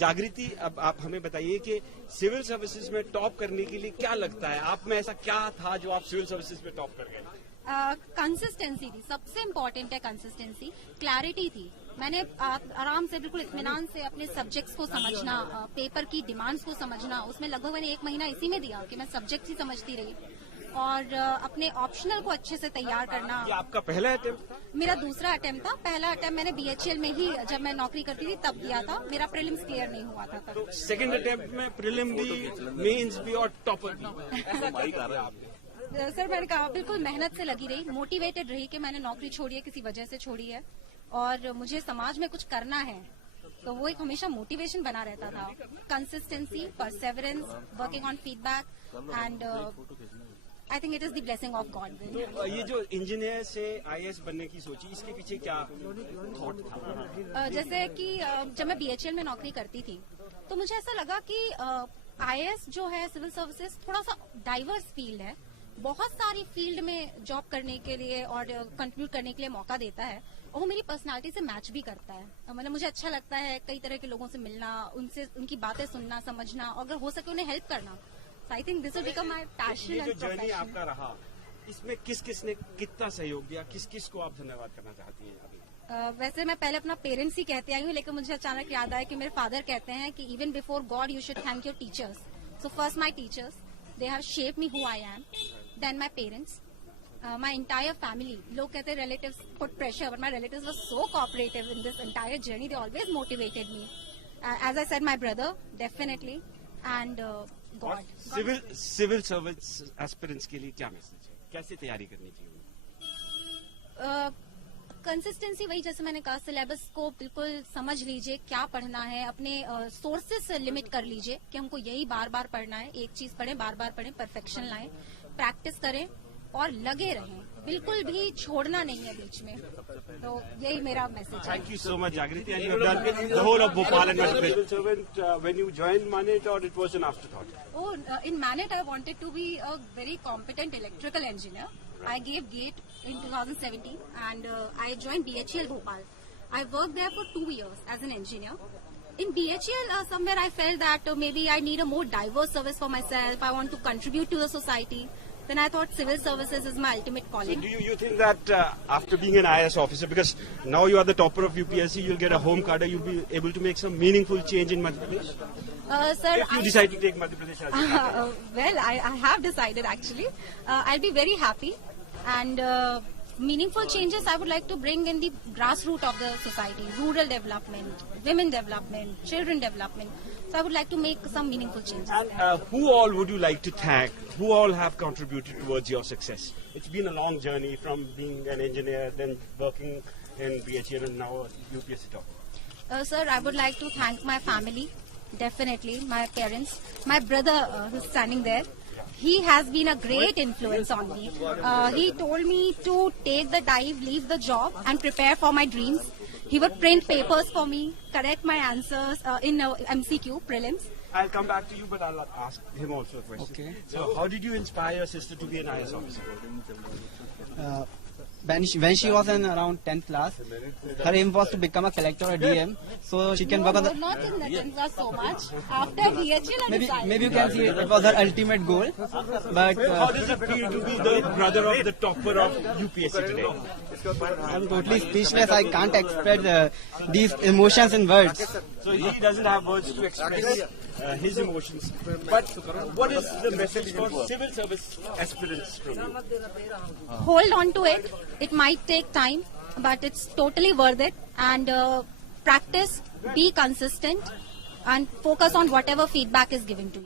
जागृति, अब आप हमें बताइए कि सिविल सर्विसेज में टॉप करने के लिए क्या लगता है, आप में ऐसा क्या था जो आप सिविल सर्विसेज में टॉप कर गए? कंसिस्टेंसी थी, सबसे इम्पोर्टेंट है कंसिस्टेंसी। क्लैरिटी थी, मैंने आराम से बिल्कुल इत्मीनान से अपने सब्जेक्ट्स को समझना, पेपर की डिमांड्स को समझना, उसमें लगभग मैंने 1 महीना इसी में दिया कि मैं सब्जेक्ट्स ही समझती रही, और अपने ऑप्शनल को अच्छे से तैयार करना। ये आपका पहला अटेम्प्ट था? मेरा दूसरा अटेम्प्ट था। पहला अटेम्प्ट मैंने बीएचईएल में ही जब मैं नौकरी करती थी तब दिया था, मेरा प्रीलिम्स क्लियर नहीं हुआ था तब। तो सेकंड अटेम्प्ट में प्रीलिम भी, मेंस भी और टॉपर भी, ऐसा क्या किया आपने? सर मैंने कहा बिल्कुल मेहनत से लगी रही, मोटिवेटेड रही कि मैंने नौकरी छोड़ी है, किसी वजह से छोड़ी है और मुझे समाज में कुछ करना है, तो वो एक हमेशा मोटिवेशन बना रहता था। Consistency, Perseverance, working on feedback and I think it is the blessing of God. तो ये जो इंजीनियर से आईएएस बनने की सोची, इसके पीछे क्या थॉट था? जैसे कि जब मैं बीएचईएल में नौकरी करती थी तो मुझे ऐसा लगा कि आईएएस जो है सिविल सर्विसेज थोड़ा सा डाइवर्स फील्ड है, बहुत सारी फील्ड में जॉब करने के लिए और कंट्रीब्यूट करने के लिए मौका देता है, और वो मेरी पर्सनालिटी से मैच भी करता है। मतलब मुझे अच्छा लगता है कई तरह के लोगों से मिलना, उनसे उनकी बातें सुनना, समझना, और अगर हो सके उन्हें हेल्प करना। So I think this will become my passion and profession. Journey आपका रहा, इसमें किस किस ने कितना सहयोग दिया, किस किस को आप धन्यवाद करना चाहती हैं अभी? वैसे मैं पहले अपना पेरेंट्स ही कहती आई हूँ, लेकिन मुझे अचानक याद आया कि मेरे फादर कहते हैं कि even before God you should thank your teachers. So first my teachers, they have shaped me who I am, then my parents, my entire family. लोग कहते हैं relatives put pressure, but my relatives were so cooperative in this entire journey, they always motivated me. As I said, my brother definitely, and God. Civil service aspirants के लिए क्या message है, कैसे तैयारी करनी चाहिए? कंसिस्टेंसी, वही जैसे मैंने कहा, सिलेबस को बिल्कुल समझ लीजिए, क्या पढ़ना है, अपने सोर्सेस से लिमिट कर लीजिए कि हमको यही बार बार पढ़ना है, एक चीज पढ़ें, बार बार पढ़ें, परफेक्शन लाएं, प्रैक्टिस करें और लगे रहें, बिल्कुल भी छोड़ना नहीं है बीच में। तो यही मेरा मैसेज है। Thank you so much, Jagriti, and you have done the whole of Bhopal and Madhya Pradesh. Servant, when you joined Manet, or it was an afterthought? Oh, in Manet, I wanted to be a very competent electrical engineer. I gave GATE in 2017, and I joined BHEL Bhopal. I worked there for 2 years as an engineer. In BHEL, somewhere I felt that maybe I need a more diverse service for myself. I want to contribute to the society. Then I thought civil services is my ultimate calling. So do you think that after being an IAS officer, because now you are the topper of UPSC, you'll get a home cadre, you'll be able to make some meaningful change in Madhya Pradesh? Sir, if you decide to take Madhya Pradesh as your cadre? Well, I have decided actually. I'll be very happy, and meaningful changes I would like to bring in the grassroots of the society, rural development, women development, children development. So I would like to make some meaningful changes. And who all would you like to thank? Who all have contributed towards your success? It's been a long journey from being an engineer, then working in BHEL, and now UPSC topper. Sir, I would like to thank my family, definitely, my parents, my brother who's standing there. He has been a great influence on me. He told me to take the dive, leave the job, and prepare for my dreams. He would print papers for me, correct my answers in MCQ prelims. I'll come back to you, but I'll ask him also a question. Okay. So, how did you inspire your sister to be an IAS officer? When she was in around 10th class, her aim was to become a collector or DM, so she can work on the. Not in the 10th class so much. After BHEL, I decided. Maybe you can see it was her ultimate goal. But How does it feel to be the brother of the topper of UPSC today? I'm totally speechless. I can't express these emotions in words. So he doesn't have words to express his emotions. But what is the message for civil service aspirants from you? Hold on to it. It might take time, but it's totally worth it. And practice, be consistent, and focus on whatever feedback is given to you.